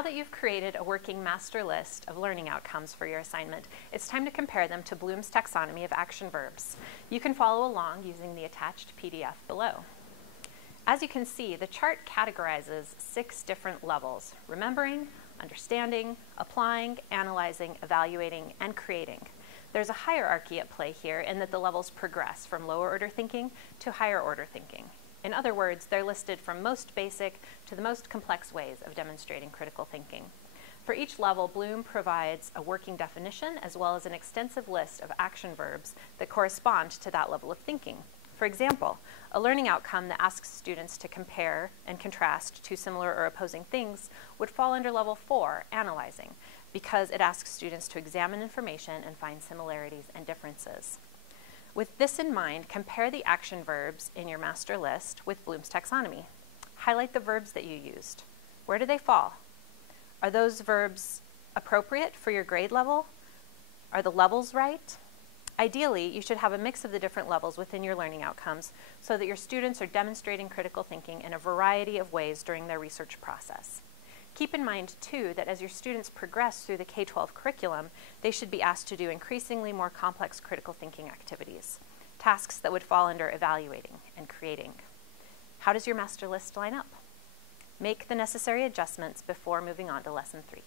Now that you've created a working master list of learning outcomes for your assignment, it's time to compare them to Bloom's taxonomy of action verbs. You can follow along using the attached PDF below. As you can see, the chart categorizes 6 different levels: remembering, understanding, applying, analyzing, evaluating, and creating. There's a hierarchy at play here in that the levels progress from lower order thinking to higher order thinking. In other words, they're listed from most basic to the most complex ways of demonstrating critical thinking. For each level, Bloom provides a working definition as well as an extensive list of action verbs that correspond to that level of thinking. For example, a learning outcome that asks students to compare and contrast two similar or opposing things would fall under level 4, analyzing, because it asks students to examine information and find similarities and differences. With this in mind, compare the action verbs in your master list with Bloom's taxonomy. Highlight the verbs that you used. Where do they fall? Are those verbs appropriate for your grade level? Are the levels right? Ideally, you should have a mix of the different levels within your learning outcomes so that your students are demonstrating critical thinking in a variety of ways during their research process. Keep in mind, too, that as your students progress through the K12 curriculum, they should be asked to do increasingly more complex critical thinking activities, tasks that would fall under evaluating and creating. How does your master list line up? Make the necessary adjustments before moving on to Lesson 3.